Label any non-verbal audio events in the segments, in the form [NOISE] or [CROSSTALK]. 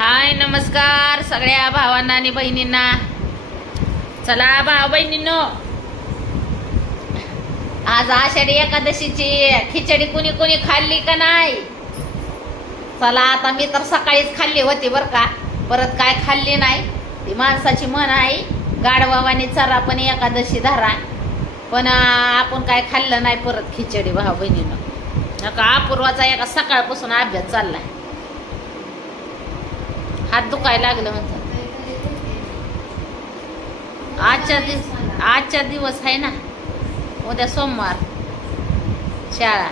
हाय नमस्कार सगळ्या भावांना आणि बहिणींना. चला भाव बहिणींनो. आज आषाढी एकादशीची खिचडी कुणी कुणी खाल्ली का नाही? चला आता मी तर सकाळीच खाल्ली होती बर का. परत काय खाल्ली नाही? ती माणसाची मन आहे. गाडवावानी चरा पण एकादशी धरा. पण आपण काय खाल्लं नाही परत खिचडी भाऊ बहिणीनं. नका अपूर्वाचा एका सकाळपासून अभ्यास चाललाय. हात दुखायला लागलं म्हणतात. आजच्या दिवस आजच्या दिवस आहे ना? उद्या सोमवार. शाळा.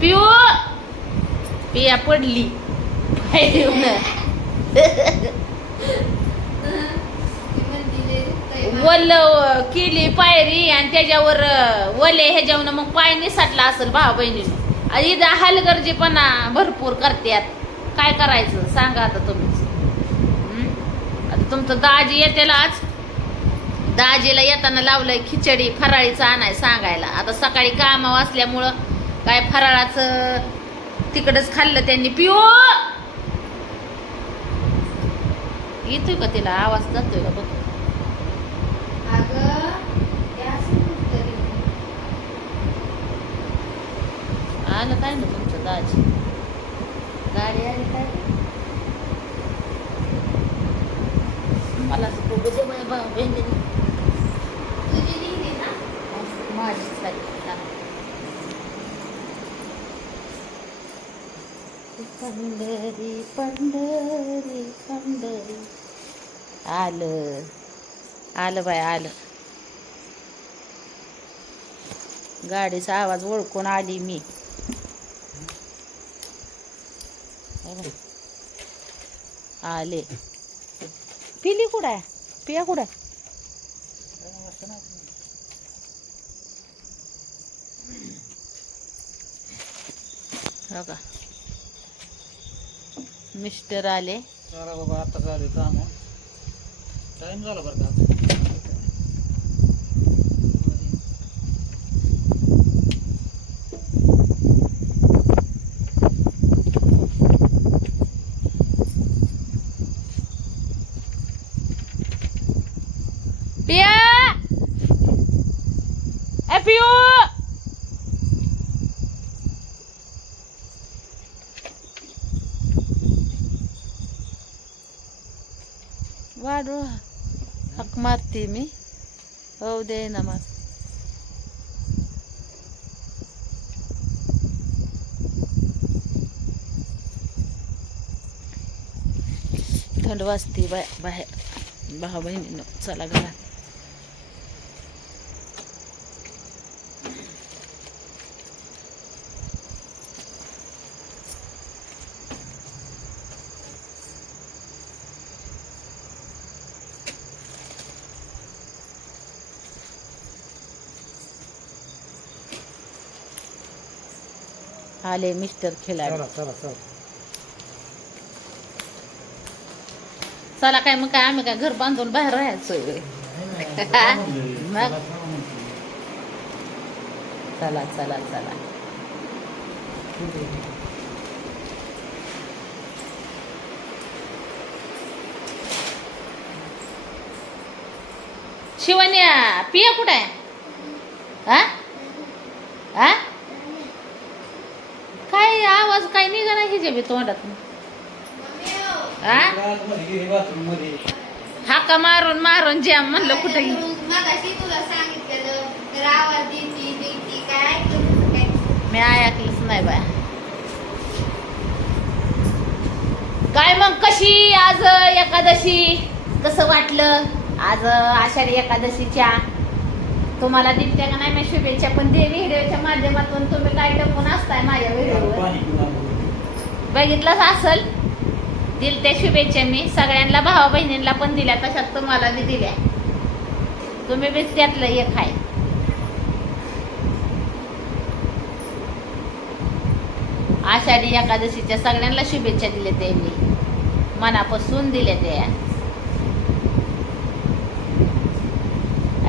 पिऊ पिया पडली. [LAUGHS] पायरीवून. वल केली पायरी आणि त्याच्यावर वले ह्याच्यावर मग पाय निसाटला असेल भाऊ बहिणीनं. इथं हलगर्जीपणा भरपूर करतात काय करायचं? सांगा आता तुम्हीच आता तुमचं दाजी येतेला आज. दाजीला येताना लावलंय खिचडी फराळीचं आणाय सांगायला. आता सकाळी कामावर असल्यामुळं काय फराळाचं तिकडच खाल्लं त्यांनी. पिओ! येतोय का तिला? आवाज जातोय का बघ. आलं काय ना तुमचं दाजी गाडी आली काय? मला असं बघू माझीच पंढरी पंढरी पंढरी. आलं. आलं बाय आलं. गाडीचा आवाज ओळखून आली मी हे बघ. आले. पिली कुठं आहे? पिया कुठं? आहे? हो का? मिस्टर आले. बाबा आता चालू काम. टाइम झाला बरं का? पिया ए पियू वाढू हक मारते मी हो दे ना मग थंड वाजते बाय बाहेर भाऊ बहिणीनं चला घरात आले मिस्टर खेळाडू चला चला चला. चला काय मग काय आम्ही काय घर बांधून बाहेर राहायचोय. [LAUGHS] मग? चला चला चला शिवन्या पिया कुठं? आहे हा? हा काय निघा नाही हिजे बी तोंडात हा हाका मारून मारून जॅम म्हणलं कुठं मी ऐकलंच नाही बाय. काय मग कशी आज एकादशी? कसं वाटलं? आज आषाढी एकादशीच्या? तुम्हाला दिसत्या का नाही? मी शुभेच्छा पण ते व्हिडिओच्या माध्यमातून तुम्ही काय टपून असताय माझ्या व्हिडिओवर? बघितलंच असल. दिल त्या शुभेच्छा मी. सगळ्यांना भावा बहिणींना पण दिल्या तशात तुम्हाला बी दिल्या. तुम्ही बीच त्यातलं एक आहे आषाढी एकादशीच्या सगळ्यांना शुभेच्छा दिल्या ते मी. मनापासून दिल्या त्या.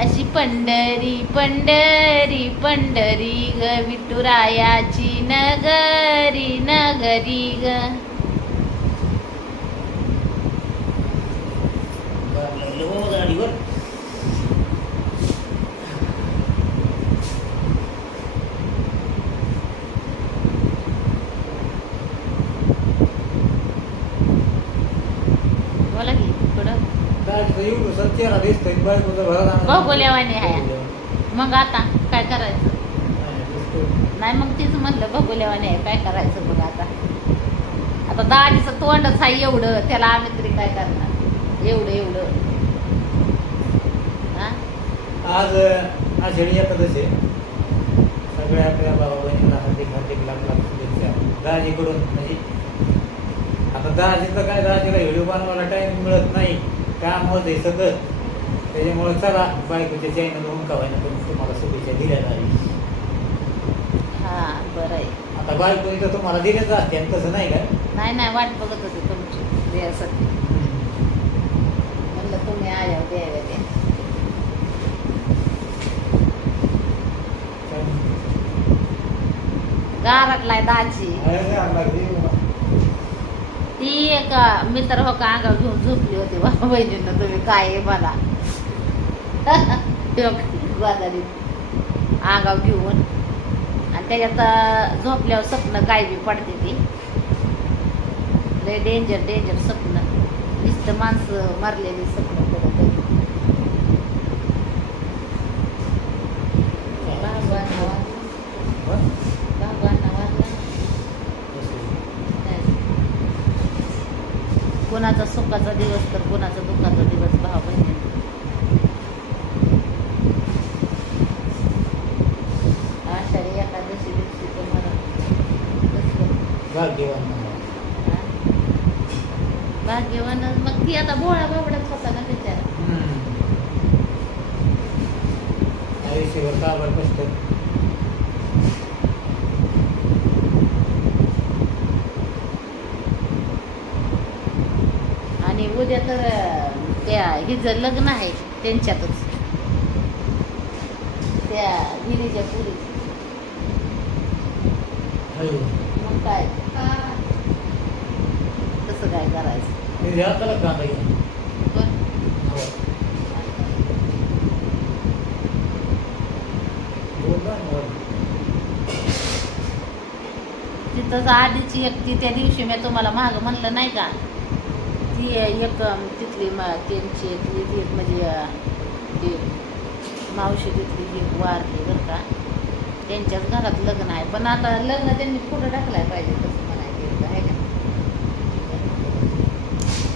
अशी पंढरी पंढरी पंढरी ग विठुरायाची नगरी नगरी ग हो बोला की बायकोचा भरा भोगोल्यावानी आहे. मग आता काय करायचं नाही मग तीच म्हणलं भगोल्यावाने काय करायचं बघ आता. आता दाढीचं तोंडच आहे एवढं त्याला आम्ही तरी काय करणार? एवढं एवढं. हा? आज आषाढी एकादशी सगळ्या आपल्या बाबा बहिणीला हार्दिक हार्दिक लाख लाख शुभेच्छा. दाजीकडून म्हणजे आता दाजीचं काय दाजीला व्हिडिओ बनवायला टाइम मिळत नाही. काम होत आहे सगळं. त्याच्यामुळे चला बायकोच्या चॅनल होऊन का व्हायना तुम्ही तुम्हाला शुभेच्छा दिल्या जाईल हा बरं तुम्हाला असते आणि तसं नाही का? नाही नाही वाट बघत होते तुमची. म्हणलं तुम्ही आल्यावर द्यायला ते. गारटलाय दाजी. ती एक मित्र हो का अंगावर घेऊन झोपली होती बाबा बहिणीनं तुम्ही काय आहे मला. [LAUGHS] अंगावर घेऊन. त्याच्यात झोपल्यावर स्वप्न काय बी पडते ती. लय डेंजर डेंजर स्वप्न नुसतं माणसं मारलेली स्वप्न पडत नाही. कोणाचा सुखाचा दिवस तर कोणाचा दुःखाचा दिवस भाव बहिणी आषाढी एकादशी दिवशी तुम्हाला कसलं भाग्यवान? भाग्यवान मग ती आता भोळा बाबडच होता ना बिचारा आयुष्यभर काबर कष्ट आणि उद्या तर त्या हिचं लग्न आहे त्यांच्यातच. त्या गिरीच्या पुरी काय? कसं काय करायचं? कांदा घ्या तिथंच आधीची एक ती त्या दिवशी मी तुम्हाला माग म्हणलं नाही का? ती एक अं, तिथली मा- त्यांची ती ती एक म्हणजे अं, ती मावशी तिथली जी वारली बरं का? त्यांच्याच घरात लग्न आहे. पण आता लग्न त्यांनी पुढं टाकलाय पाहिजे तसं म्हणायचं आहे का?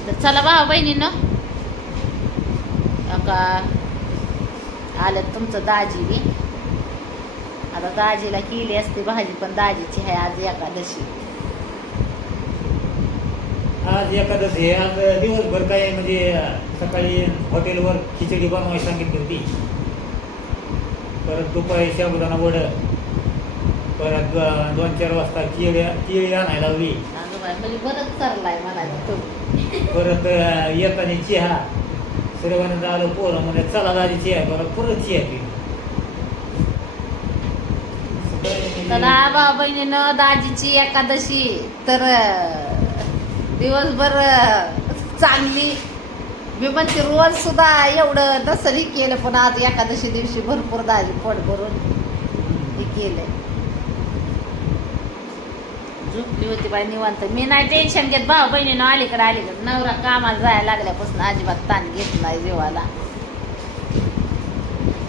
तर चला भाऊ बहिणीनं. का आलं तुमचं दाजी बी. आता दाजीला केली असते भाजी पण दाजीची आहे आज एकादशी. आज एकादशी आज दिवसभर काय म्हणजे सकाळी हॉटेलवर खिचडी बनवायला सांगितली होती. परत दुपारी साबुदाणा वड. परत दोन चार वाजता केळी केळी आणायला बाई म्हणजे बरंच चाललाय मला तो. परत येताना चहा. सर्वांना आलं पोरं म्हणजे चला दाजी चहा परत परत चहा पिली तर भाऊ बहिणीनं दाजीची एकादशी तर दिवसभर चांगली मी म्हणते रोज सुद्धा एवढं नसरी केलं पण आज एकादशी दिवशी भरपूर दाजी पोट भरून हे केलंय. झोपली होती बाई निवांत. मी नाही टेन्शन घेत भाऊ बहिणीनं अलीकडे अलीकडे नवरा कामाला जायला लागल्यापासून अजिबात ताण घेत नाही जीवाला.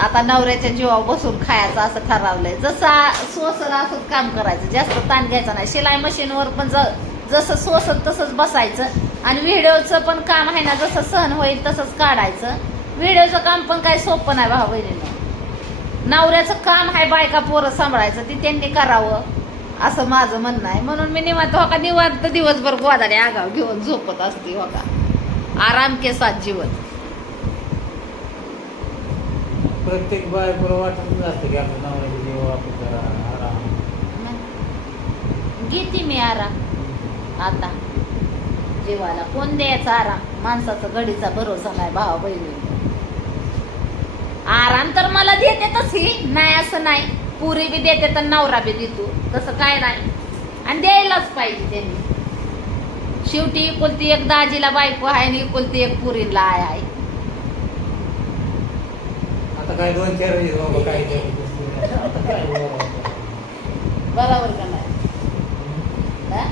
आता नवऱ्याच्या जीवावर बसून खायचं असं ठरवलंय. जसं सोसल असं काम करायचं जास्त ताण घ्यायचा नाही. शिलाई मशीनवर पण ज जसं सोसत तसंच बसायचं. आणि व्हिडिओचं पण काम आहे ना जसं सहन होईल तसंच काढायचं. व्हिडिओचं काम पण काय सोपं नाही भाऊ बहिणीनं. नवऱ्याचं काम आहे बायका पोरं सांभाळायचं ते त्यांनी करावं असं माझं म्हणणं आहे. म्हणून मी निवांत हो का निवांत दिवसभर गोदाडे आगाव घेऊन झोपत असते हो का. आराम के साथ जीवन. प्रत्येक बायकोला वाटत असतं की आपल्या नवऱ्याची जीव आपण जरा आराम. घेते मी आराम. आता. जीवाला कोण द्यायचा आराम? माणसाचा घडीचा भरोसा नाही भावा बहिणी. आराम तर मला देतेतच ही. नाही असं नाही. पुरी बी देते तर नवरा बी देतो. तसं काय नाही. आणि द्यायलाच पाहिजे त्यांनी. शेवटी एकुलती एक दाजीला बायको आहे आणि एकुलती एक पुरीला आहे. [LAUGHS] बरोबर का नाही हा?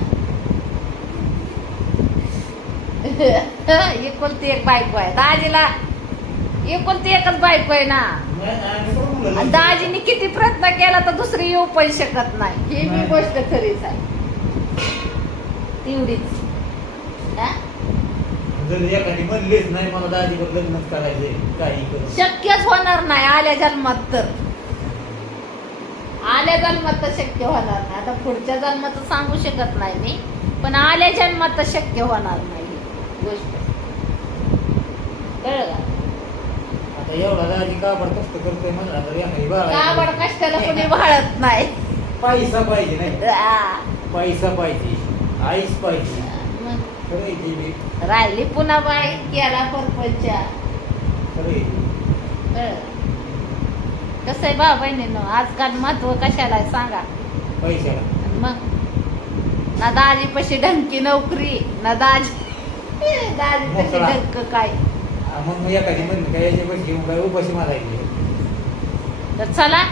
[LAUGHS] एकुलती एक बायको आहे. दाजीला एकुलती एकच बायको आहे ना. दाजीने किती प्रयत्न केला तर दुसरी येऊ पण शकत नाही. ही मी गोष्ट खरीच आहे. तेवढीच? जर एखादी म्हणलीच नाही मला दाजीवर लग्नच करायचे काही करून शक्यच होणार नाही आल्या जन्मात तर. आल्या जन्मात तर शक्य होणार नाही. आता पुढच्या जन्माचं सांगू शकत नाही मी पण आल्या जन्मात तर शक्य होणार नाही. गोष्ट. कळलं का? आता एवढा दाजी काबड कष्ट करतोय म्हणला तर एखादी काबड बाळा कष्टाला कोणी नाही. पैसा पाहिजे नाही. आ, पैसा पाहिजे. आईस पाहिजे. मग? खरं आहे बी. राहिली पुन्हा बाई केला परपंचा. खरं आहे. कसं आहे बा बहिणीनं आजकाल महत्त्व कशाला आहे सांगा. पैशाला. आणि मग? ना दाजी पशी ढंकी नोकरी ना दाजी मोकळा. ढंक काय? हा, मग मी एखादी म्हणली काय याच्या पैसे घेऊन काय उपाशी मारायचे. तर चला.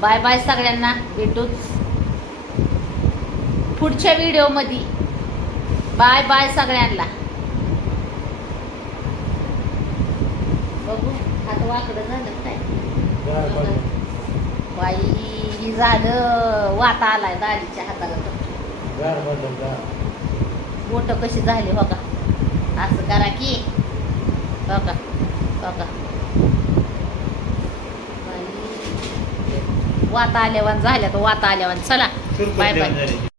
बाय बाय सगळ्यांना भेटूच. पुढच्या व्हिडिओमध्ये बाय बाय सगळ्यांना. बघू हात वाकडं झालं काय. बाई झालं. वाता आलाय दाजीच्या हाताला तर. गार पडलं, गार. बोट कशी झाली हो का असं करा की. हो का हो का वाता आल्यावान झाल्या तर वाता आल्यावान चला. Bye bye.